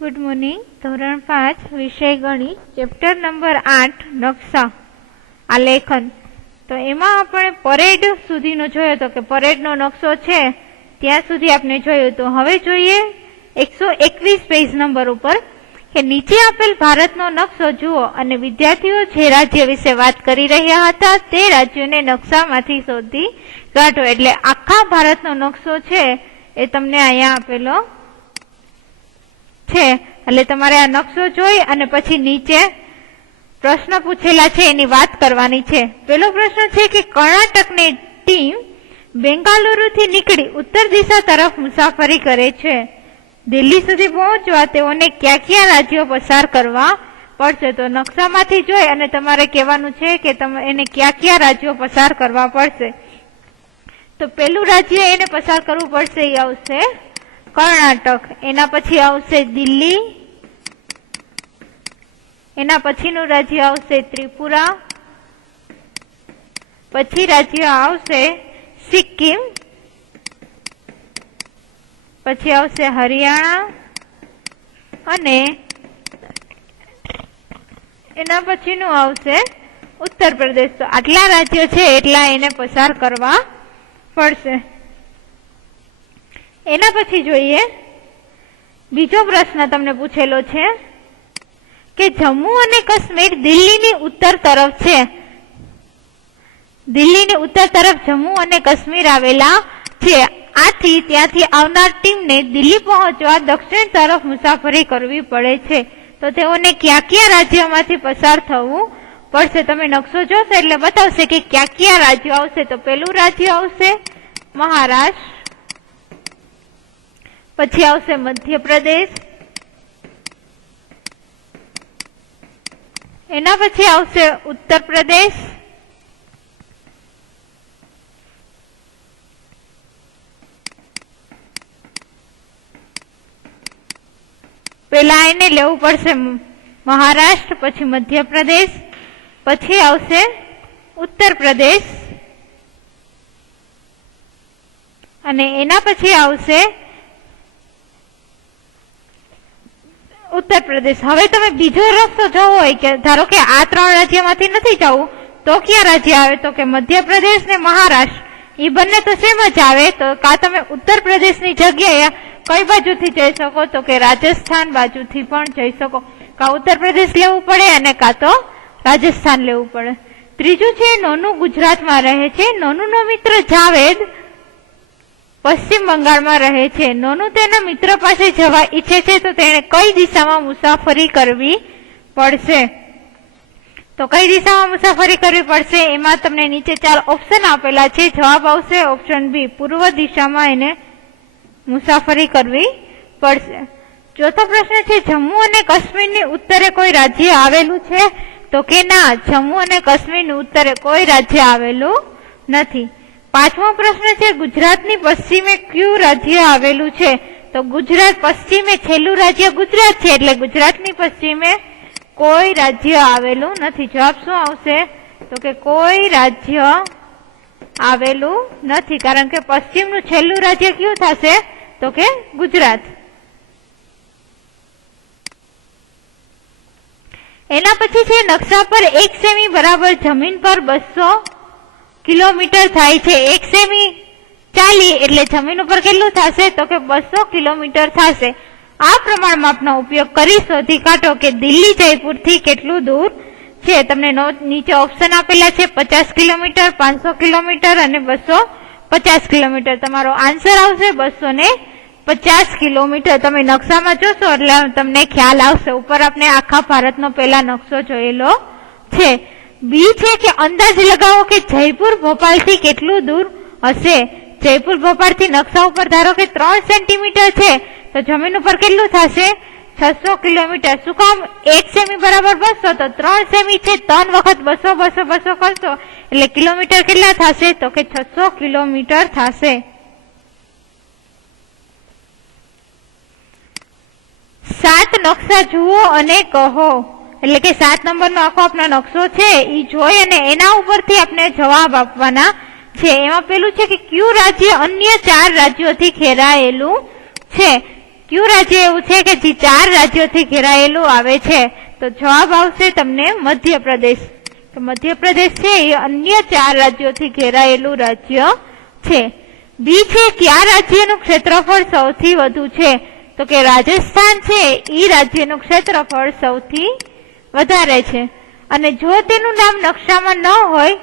Good morning. धोरण 5 विषय गणित चैप्टर नंबर 8 नक्शा आलेखन। तो एमा आपणे परेड सुधीनो जोयो तो के परेडनो नक्शो छे त्यां सुधी आपणे जोयो। तो हवे जोईए 121 पेज नंबर उपर के नीचे आपेल भारतनो नक्शो जुओ अने विद्यार्थीओ जे राज्य विषे वात करी रह्या हता ते राज्योने नक्शामांथी शोधी काढो। एटले आखा भारतनो नक्शो छे ए तमने अहींया आपेलो छे। એટલે તમારે આ નકશો જોઈ અને પછી નીચે પ્રશ્ન પૂછેલા છે એની વાત કરવાની છે। પહેલો પ્રશ્ન છે કે કર્ણાટકની ટીમ બેંગાલુરુથી નીકળી ઉત્તર દિશા તરફ મુસાફરી કરે છે। દિલ્હી સુધી પહોંચવા તેઓને કયા કયા રાજ્યો પસાર કરવા પડશે? તો નકશામાંથી જોઈ અને તમારે કહેવાનું છે કે એને કયા કયા રાજ્યો પસાર કરવા પડશે। તો પહેલું રાજ્ય એને પસાર કરવું પડશે એ આવશે कर्नाटक। एना पछी आवशे दिल्ली, एना पछीनुं राज्य आवशे त्रिपुरा, पछी राज्य आवशे सिक्किम, पछी आवशे हरियाणा अने एना पछीनुं आवशे उत्तर प्रदेश। तो आटला राज्य छे एटला एने पसार करवा पड़शे। एना पछी जोईए बीजो प्रश्न तमने पूछेलो छे के जम्मू अने काश्मीर दिल्हीनी उत्तर तरफ छे। दिल्हीनी उत्तर तरफ जम्मू अने काश्मीर आवेला छे। आथी त्यांथी आवनार टीमने दिल्ही पहोंचवा दक्षिण तरफ मुसाफरी करवी पड़े छे। तो तेओने क्या क्या राज्योमांथी पसार थवुं पड़शे? तमे नक्शो जोशो એટલે બતાવશે કે क्या क्या राज्यो आवशे। तो पहेલું राज्य आवशे महाराष्ट्र, પછી આવશે મધ્યપ્રદેશ, એના પછી આવશે ઉત્તર પ્રદેશ, પેલા એને લેવું પડશે મહારાષ્ટ્ર, પછી મધ્યપ્રદેશ, પછી આવશે ઉત્તર પ્રદેશ અને એના પછી આવશે उत्तर प्रदेश। हवे तमे बीजो रस्तो जोवो होय के धारो के आ त्रण राज्यमांथी नथी जावुं तो क्या राज्य आवे? तो के मध्य प्रदेश ने महाराष्ट्र ए बंने तो सेम ज आवे। तो का तमे उत्तर प्रदेशनी जग्याए कई बाजुथी जई शको? तो के राजस्थान बाजुथी पण जई शको। का उत्तर प्रदेश लेवुं पड़े अने का तो राजस्थान लेवुं पड़े। त्रीजुं छे नोनू गुजरातमां रहे छे। नोनूनो मित्र जावेद पश्चिम बंगाळ में रहे छे। नोनू तेना मित्र पासे जवा इच्छे छे तो तेणे कई दिशामां मुसाफरी करवी पड़शे? तो कई दिशामां मुसाफरी करवी पड़शे एमां तमने नीचे 4 ऑप्शन आपेला छे। जवाब आवशे ऑप्शन बी, पूर्व दिशामां एने मुसाफरी करवी पड़शे। चौथो प्रश्न छे जम्मू अने काश्मीरनी उत्तरे कोई राज्य आवेलुं छे? तो के ना, जम्मू अने काश्मीरनी उत्तरे कोई राज्य आवेलुं नथी। पांचमो प्रश्न छे गुजरातनी पश्चिमे क्यू राज्य आवेलू छे? तो गुजरात पश्चिमे छेल्लू राज्य गुजरात छे એટલે गुजरातनी पश्चिमे कोई राज्य आवेलू नथी। जवाब शुं आवशे? तो के कोई राज्य आवेलू नथी कारण के पश्चिमनुं छेल्लू राज्य क्यू थशे? तो के गुजरात। एना पछी छे नक्शा पर 1 सेमी बराबर जमीन पर 200 किलोमीटर थाय छे। 1 सेमी चाली એટલે જમીન ઉપર કેટલું થશે? તો કે 200 કિલોમીટર થશે। આ પ્રમાણ માપનો ઉપયોગ કરી શોધી કાઢો કે દિલ્હી જયપુર થી કેટલું દૂર છે। તમને નીચે ઓપ્શન આપેલા છે 50 કિલોમીટર, 500 કિલોમીટર અને 250 કિલોમીટર। તમારો આન્સર આવશે 250 કિલોમીટર। તમે નકશામાં જોશો એટલે તમને ખ્યાલ આવશે। ઉપર આપણે આખા ભારતનો પહેલા નકશો જોયેલો છે। बी छे के अंदाज लगाओ के जयपुर भोपाल थी केटलू दूर हशे। जयपुर भोपाल थी नक्शा पर धारो के 3 सेंटीमीटर छे तो जमीन पर केटलू थशे? 600 किलोमीटर। शुं काम? 1 सेमी बराबर 200 तो 3 सेमी छे 3 वखत 200 200 200 करशो એટલે किलोमीटर કેટલા થશે? તો કે 600 કિલોમીટર થશે। 7 નકશા જુઓ અને કહો એટલે કે 7 નંબરનો આખો આપણો નકશો છે ઈ જોઈ અને એના ઉપરથી આપણે જવાબ આપવાના છે। એમાં પેલું છે કે ક્યુ રાજ્ય અન્ય 4 રાજ્યોથી ઘેરાયેલું છે? કયું રાજ્ય એવું છે કે જે 4 રાજ્યોથી ઘેરાયેલું આવે છે? તો જવાબ આવશે તમને મધ્યપ્રદેશ. તો મધ્યપ્રદેશ છે એ અન્ય 4 રાજ્યોથી ઘેરાયેલું રાજ્ય છે. બી છે કયા રાજ્યનું ક્ષેત્રફળ સૌથી વધુ છે? તો કે રાજસ્થાન છે એ રાજ્યનું ક્ષેત્રફળ સૌથી વધારે છે. અને જો તેનું નામ નકશામાં ન હોય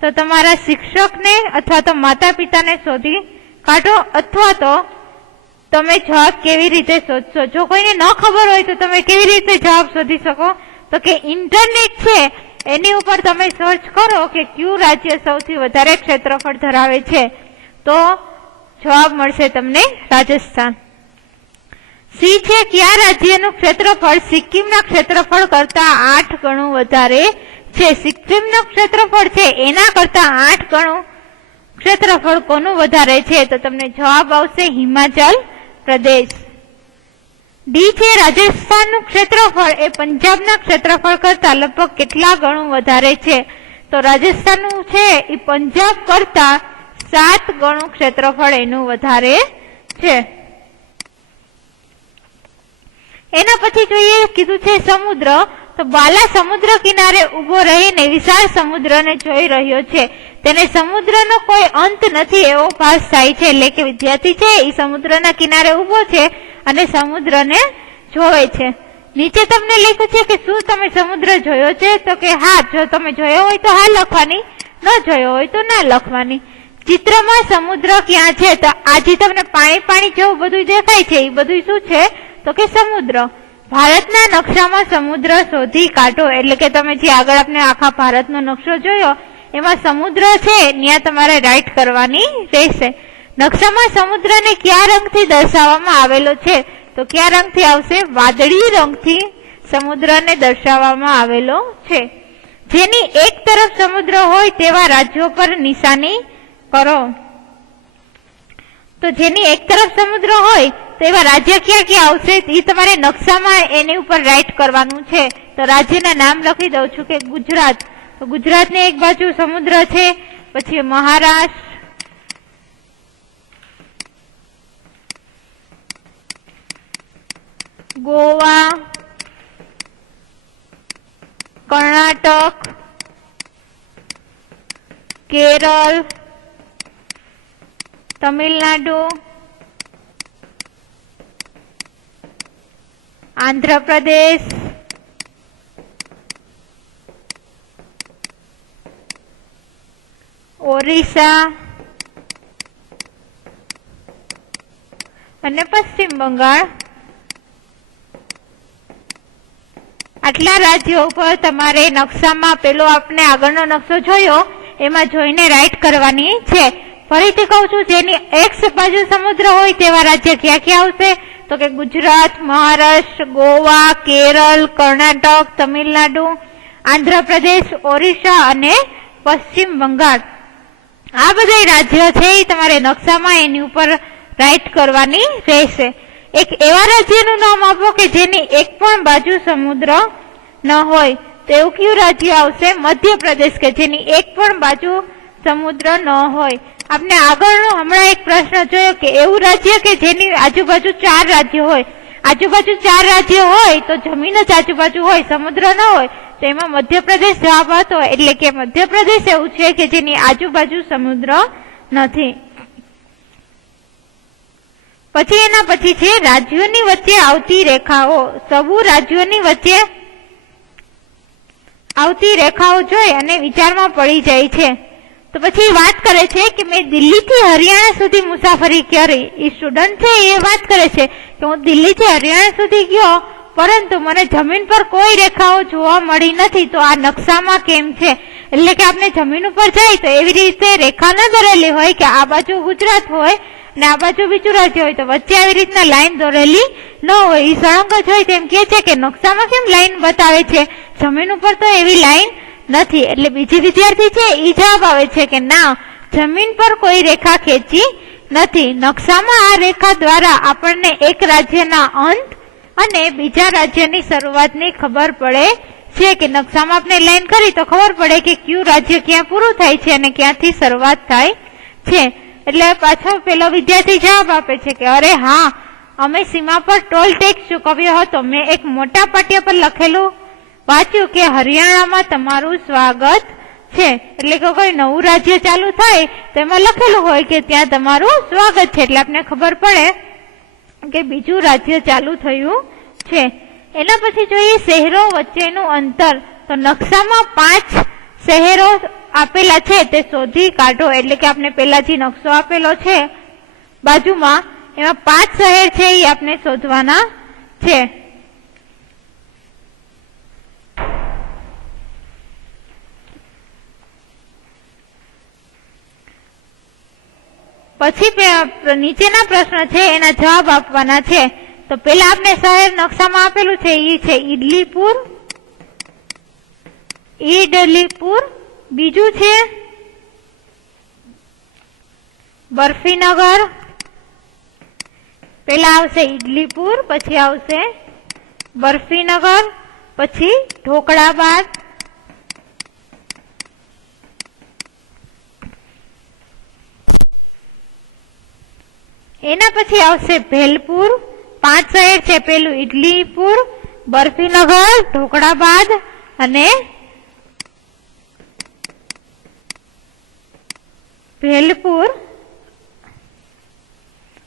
તો તમારા શિક્ષકને અથવા તો માતા પિતાને શોધી કાઢો, અથવા તો તમે જવાબ કેવી રીતે શોધશો? જો કોઈને ન ખબર હોય તો તમે કેવી રીતે જવાબ શોધી શકો? તો કે ઇન્ટરનેટ છે એની ઉપર તમે સર્ચ કરો કે કયું રાજ્ય સૌથી વધારે ક્ષેત્રફળ ધરાવે છે, તો જવાબ મળશે તમને રાજસ્થાન. સી છે કયા રાજ્યનું ક્ષેત્રફળ સિક્કિમના ક્ષેત્રફળ કરતા 8 ગણું વધારે છે? સિક્કિમનું ક્ષેત્રફળ છે એના કરતા 8 ગણું ક્ષેત્રફળ કોનું વધારે છે? તો તમને જવાબ આવશે હિમાચલ પ્રદેશ. ડી છે રાજસ્થાનનું ક્ષેત્રફળ એ પંજાબના ક્ષેત્રફળ કરતા લગભગ કેટલા ગણું વધારે છે? તો રાજસ્થાનનું છે એ પંજાબ કરતા 7 ગણું ક્ષેત્રફળ એનું વધારે છે. એના પછી જોઈએ કીધું છે સમુદ્ર. તો બાલા સમુદ્ર કિનારે ઉભો રહીને વિશાળ સમુદ્રને જોઈ રહ્યો છે. તેને સમુદ્રનો કોઈ અંત નથી એવો ભાસ થાય છે. એટલે કે વિદ્યાર્થી છે એ સમુદ્રના કિનારે ઉભો છે અને સમુદ્રને જોવે છે. નીચે તમને લખ્યું છે કે શું તમે સમુદ્ર જોયો છે? તો કે હા, જો તમે જોયો હોય તો હા લખવાની, ન જોયો હોય તો ના લખવાની. ચિત્રમાં સમુદ્ર ક્યાં છે? તો આજે તમને પાણી પાણી જેવું બધું દેખાય છે એ બધું શું છે? તો કે સમુદ્ર. ભારતના નકશામાં સમુદ્ર શોધી કાઢો. એટલે કે તમે જે આગળ આપણે આખા ભારતનો નકશો જોયો એમાં સમુદ્ર છે ત્યાં તમારે રાઈટ કરવાની રહેશે. નકશામાં સમુદ્રને કયા રંગથી દર્શાવવામાં આવેલો છે? તો કયા રંગથી આવશે? વાદળી રંગથી સમુદ્રને દર્શાવવામાં આવેલો છે. જેની એક તરફ સમુદ્ર હોય તેવા રાજ્યો પર નિશાની કરો. તો જેની એક તરફ સમુદ્ર હોય તેવા રાજ્ય ક્યાં ક્યાં આવશે એ તમારે નકશામાં એની ઉપર રાઈટ કરવાનું છે. તો રાજ્યના નામ લખી દઉં છું કે ગુજરાત. તો ગુજરાતની એક બાજુ સમુદ્ર છે, પછી મહારાષ્ટ્ર, ગોવા, કર્ણાટક, કેરળ, તમિલનાડુ, આંધ્રપ્રદેશ, ઓરિસ્સા અને પશ્ચિમ બંગાળ. આટલા રાજ્યો ઉપર તમારે નકશામાં પેલો આપણે આગળનો નકશો જોયો એમાં જોઈને રાઈટ કરવાની છે. ફરીથી કહું છું, જેની એક બાજુ સમુદ્ર હોય તેવા રાજ્ય ક્યાં ક્યાં આવશે? તો કે ગુજરાત, મહારાષ્ટ્ર, ગોવા, કેરળ, કર્ણાટક, તમિલનાડુ, આંધ્રપ્રદેશ, ઓરિસ્સા અને પશ્ચિમ બંગાળ. આ બધા રાજ્યો છે એ તમારે નકશામાં એની ઉપર રાઈટ કરવાની રહેશે. એક એવા રાજ્યનું નામ આપો કે જેની એક પણ બાજુ સમુદ્ર ન હોય. તો એવું કયું રાજ્ય આવશે? મધ્યપ્રદેશ, કે જેની એક પણ બાજુ સમુદ્ર ન હોય. આપણે આગળનો હમણાં એક પ્રશ્ન જોયો કે એવું રાજ્ય કે જેની આજુબાજુ 4 રાજ્યો હોય. આજુબાજુ 4 રાજ્યો હોય તો જમીન જ આજુબાજુ હોય, સમુદ્ર ન હોય. તો એમાં મધ્યપ્રદેશ જવાબ હતો. એટલે કે મધ્યપ્રદેશ એવું છે કે જેની આજુબાજુ સમુદ્ર નથી. પછી એના પછી છે રાજ્યોની વચ્ચે આવતી રેખાઓ. સબુ રાજ્યોની વચ્ચે આવતી રેખાઓ જોઈ અને વિચારમાં પડી જાય છે. તો પછી વાત કરે છે કે મેં દિલ્હીથી હરિયાણા સુધી મુસાફરી કરી. એ સ્ટુડન્ટ છે એ વાત કરે છે કે હું દિલ્હીથી હરિયાણા સુધી ગયો પરંતુ મને જમીન પર કોઈ રેખાઓ જોવા મળી નથી. તો આ નકશામાં કેમ છે? એટલે કે આપણે જમીન ઉપર જાય તો એવી રીતે રેખા ન દોરેલી હોય કે આ બાજુ ગુજરાત હોય ને આ બાજુ બીજું રાજ્ય હોય તો વચ્ચે આવી રીતના લાઈન દોરેલી ન હોય. એ સળંગ જ હોય. તેમ કે છે કે નકશામાં કેમ લાઈન બતાવે છે? જમીન ઉપર તો એવી લાઈન નથી. એટલે બીજી વિદ્યાર્થી છે એ જવાબ આવે છે કે ના, જમીન પર કોઈ રેખા ખેંચી નથી. નકશામાં આ રેખા દ્વારા આપણને એક રાજ્યના અંત અને બીજા રાજ્યની શરૂઆતની ખબર પડે છે. કે નકશામાં આપણે લાઈન કરી તો ખબર પડે કે કયું રાજ્ય ક્યાં પૂરું થાય છે અને ક્યાંથી શરૂઆત થાય છે. એટલે પાછો પેલો વિદ્યાર્થી જવાબ આપે છે કે અરે હા, અમે સીમા પર ટોલ ટેક્સ ચૂકવ્યો હતો. મેં એક મોટા પાટિયા પર લખેલું વાંચ્યું કે હરિયાણામાં તમારું સ્વાગત છે. એટલે કે કોઈ નવું રાજ્ય ચાલુ થાય તો એમાં લખેલું હોય કે ત્યાં તમારું સ્વાગત છે, એટલે આપને ખબર પડે કે બીજું રાજ્ય ચાલુ થયું છે. એના પછી જોઈએ શહેરો વચ્ચેનું અંતર. તો નકશામાં 5 શહેરો આપેલા છે તે શોધી કાઢો. એટલે કે આપણે પેલા જે નકશો આપેલો છે બાજુમાં એમાં 5 શહેર છે એ આપણે શોધવાના છે. પછી નીચેના પ્રશ્નો છે એના જવાબ આપવાના છે. તો પેલા આપણે શહેર નકશામાં આપેલું છે એ છે ઈડલીપુર. બીજું છે બરફીનગર. પેલા આવશે ઈડલીપુર, પછી આવશે બરફીનગર, પછી ઢોકળાબાદ, એના પછી આવશે ભેલપુર. 5 શહેર છે, પેલું ઈડલીપુર, બરફીનગર, ઢોકળાબાદ અને ભેલપુર.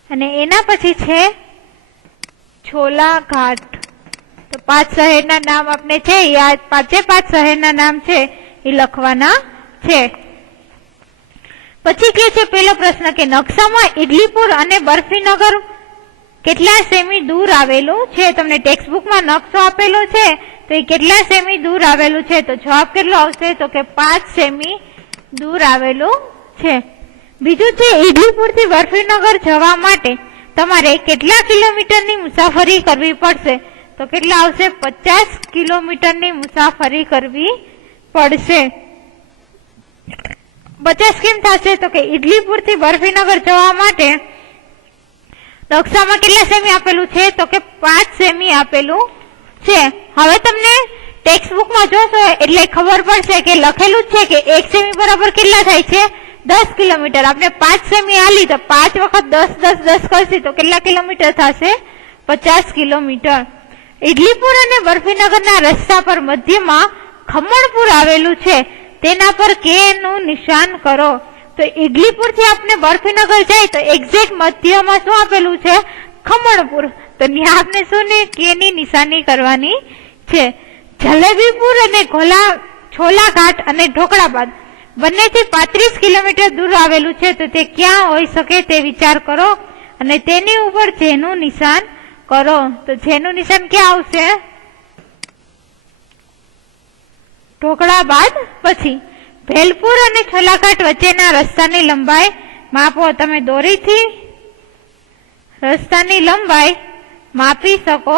અને એના પછી છે છોલાઘાટ. તો 5 શહેરના નામ આપણે છે આ 5 શહેરના નામ છે એ લખવાના છે. પછી કે છે પેલો પ્રશ્ન કે નકશામાં ઈડલીપુર અને બરફીનગર કેટલા સેમી દૂર આવેલું છે. તમને ટેક્સ્ટ બુકમાં નકશો આપેલો છે તો એ કેટલા સેમી દૂર આવેલું છે. તો જવાબ કેટલો આવશે તો કે 5 સેમી દૂર આવેલું છે. બીજું છે ઈડલીપુર થી બરફીનગર જવા માટે તમારે કેટલા કિલોમીટરની મુસાફરી કરવી પડશે. તો કેટલા આવશે 50 કિલોમીટરની મુસાફરી કરવી પડશે. 50 કેમ થશે તો કે ઈડલીપુર થી બરફીનગર જવા માટે નકશામાં કેટલા સેમી આપેલું છે તો કે 5 સેમી આપેલું છે. હવે તમને ટેક્સ્ટ બુકમાં જોશો એટલે ખબર પડશે કે લખેલું છે કે 1 સેમી બરાબર કેટલા થાય છે 10 કિલોમીટર. આપણે 5 સેમી આલી તો 5 વખત 10 10 10 કરશી તો કેટલા કિલોમીટર થશે 50 કિલોમીટર. ઈડલીપુર અને બરફીનગરના રસ્તા પર મધ્યમાં ખમણપુર આવેલું છે, તેના પર કે નું નિશાન કરો. તો ઈડલીપુર થી આપણે બરફીનગર જાય તો એક્ઝેક્ટ મધ્યમાં શું આપેલું છે ખમણપુર. તો ત્યાં આપણે શું ને કે ની નિશાની કરવાની છે. જલેબીપુર અને છોલાઘાટ અને ઢોકળાબાદ બંનેથી 35 કિલોમીટર દૂર આવેલું છે. તો તે ક્યાં હોઈ શકે તે વિચાર કરો અને તેની ઉપર જેનું નિશાન કરો. તો જેનું નિશાન ક્યાં આવશે ઢોકળાબાદ. પછી ભેલપુર અને છોલાઘાટ વચ્ચેના રસ્તાની લંબાઈ માપો. તમે દોરીથી રસ્તાની લંબાઈ માપી શકો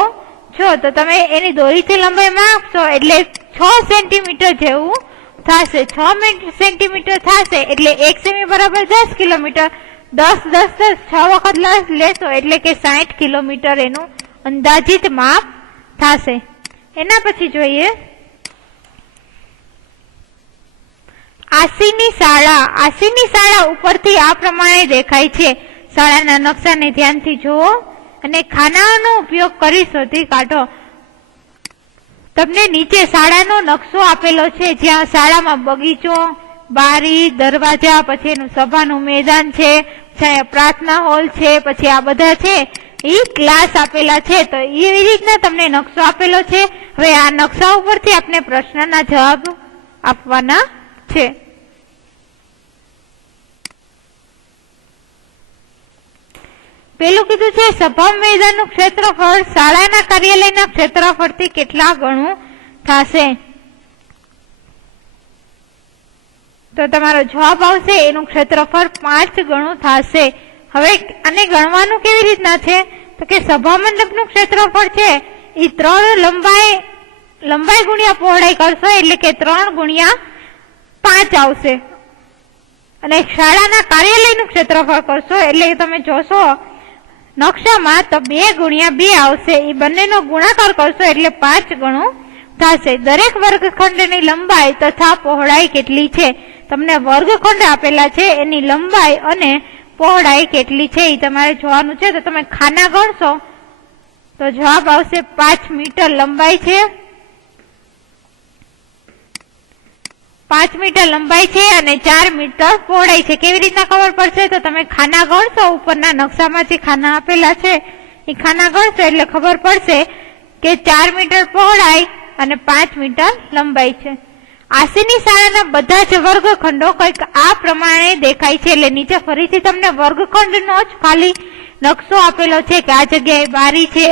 છો. તો તમે એની દોરીથી લંબાઈ માપશો એટલે 6 સેન્ટીમીટર જેવું થશે. 6 સેન્ટીમીટર થશે એટલે 1 સેમી બરાબર 10 કિલોમીટર. 10 10 10 6 વખત લેશો એટલે કે 60 કિલોમીટર એનું અંદાજિત માપ થશે. એના પછી જોઈએ આસીની શાળા. આસીની શાળા ઉપરથી આ પ્રમાણે દેખાય છે. શાળાના નકશાને ધ્યાનથી જુઓ અને ખાનાનો ઉપયોગ કરી શોધી કાઢો. તમને નીચે શાળાનો નકશો આપેલો છે જ્યાં શાળામાં બગીચો, બારી, દરવાજા, પછી એનું સભાનું મેદાન છે, પ્રાર્થના હોલ છે, પછી આ બધા છે એ ક્લાસ આપેલા છે. તો એવી રીતના તમને નકશો આપેલો છે. હવે આ નકશા ઉપરથી આપણે પ્રશ્નના જવાબ આપવાના છે. પેલું કીધું છે સભા મેદાનનું ક્ષેત્રફળ શાળાના કાર્યાલયના ક્ષેત્રફળથી કેટલા ગણું થશે. તો તમારો જવાબ આવશે એનું ક્ષેત્રફળ 5 ગણું થશે. હવે આને ગણવાનું કેવી રીતના છે તો કે સભા મંડપનું ક્ષેત્રફળ છે એ 3 લંબાઈ ગુણ્યા પહોળાઈ કરશો એટલે કે 3 ગુણ્યા 5 આવશે. અને શાળાના કાર્યાલયનું ક્ષેત્રફળ કરશો એટલે તમે જોશો નકશામાં તો 2 ગુણ્યા 2 આવશે. એ બંનેનો ગુણાકાર કરશો એટલે 5 ગણું થશે. દરેક વર્ગખંડની લંબાઈ તથા પહોળાઈ કેટલી છે. તમને વર્ગખંડ આપેલા છે એની લંબાઈ અને પહોળાઈ કેટલી છે એ તમારે જોવાનું છે. તો તમે ખાના ગણશો તો જવાબ આવશે 5 મીટર લંબાઈ છે, 5 મીટર લંબાઈ છે અને 4 મીટર પહોળાઈ છે. કેવી રીતના ખબર પડશે? તો તમે ખાના ગણશો, ઉપરના નકશામાં જે ખાના આપેલા છે એ ખાના ગણશો એટલે ખબર પડશે કે 4 મીટર પહોળાઈ અને 5 મીટર લંબાઈ છે. આસીની શાળાના બધા જ વર્ગખંડો કંઈક આ પ્રમાણે દેખાય છે. એટલે નીચે ફરીથી તમને વર્ગખંડનો જ ખાલી નકશો આપેલો છે કે આ જગ્યાએ બારી છે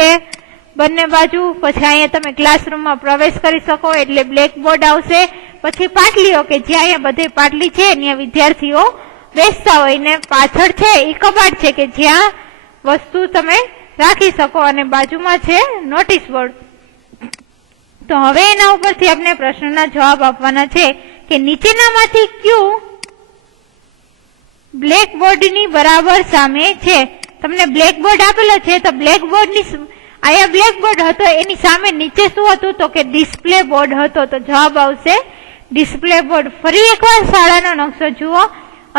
બંને બાજુ, પછી અહીંયા તમે ક્લાસરૂમમાં પ્રવેશ કરી શકો એટલે બ્લેકબોર્ડ આવશે, પછી પાટલીઓ કે જ્યાં અહીંયા બધે પાટલી છે ત્યાં વિદ્યાર્થીઓ બેસતા હોય, ને પાછળ છે એ કબાટ છે કે જ્યાં વસ્તુ તમે રાખી શકો, અને બાજુમાં છે નોટિસ બોર્ડ. તો હવે એના ઉપરથી આપણે પ્રશ્નના જવાબ આપવાના છે કે નીચેનામાંથી કયું બ્લેકબોર્ડની બરાબર સામે છે. તમને બ્લેકબોર્ડ આપેલો છે તો બ્લેકબોર્ડની અહીંયા બ્લેકબોર્ડ હતો એની સામે નીચે શું હતું? તો કે ડિસ્પ્લે બોર્ડ હતો. તો જવાબ આવશે ડિસ્પ્લે બોર્ડ. ફરી એકવાર શાળાનો નકશો જુઓ,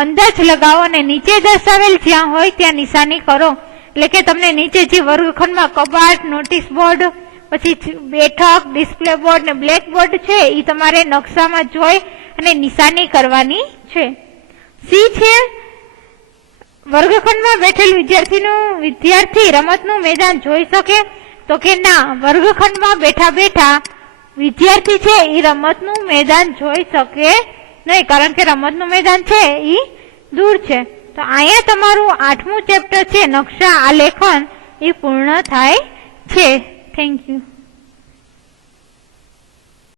અંદાજ લગાવો અને નીચે દર્શાવેલ જ્યાં હોય ત્યાં નિશાની કરો. એટલે કે તમને નીચે જે વર્ગખંડમાં કબાટ, નોટિસ બોર્ડ, પછી બેઠક, ડિસ્પ્લે બોર્ડ ને બ્લેકબોર્ડ છે એ તમારે નકશામાં જોઈ અને નિશાની કરવાની છે. સી છે વર્ગખંડમાં બેઠેલ વિદ્યાર્થી રમતનું મેદાન જોઈ શકે? તો કે ના, વર્ગખંડમાં બેઠા બેઠા વિદ્યાર્થી છે એ રમતનું મેદાન જોઈ શકે નહીં, કારણ કે રમતનું મેદાન છે એ દૂર છે. તો અહીંયા તમારું 8મું ચેપ્ટર છે નકશા આલેખન એ પૂર્ણ થાય છે. Thank you.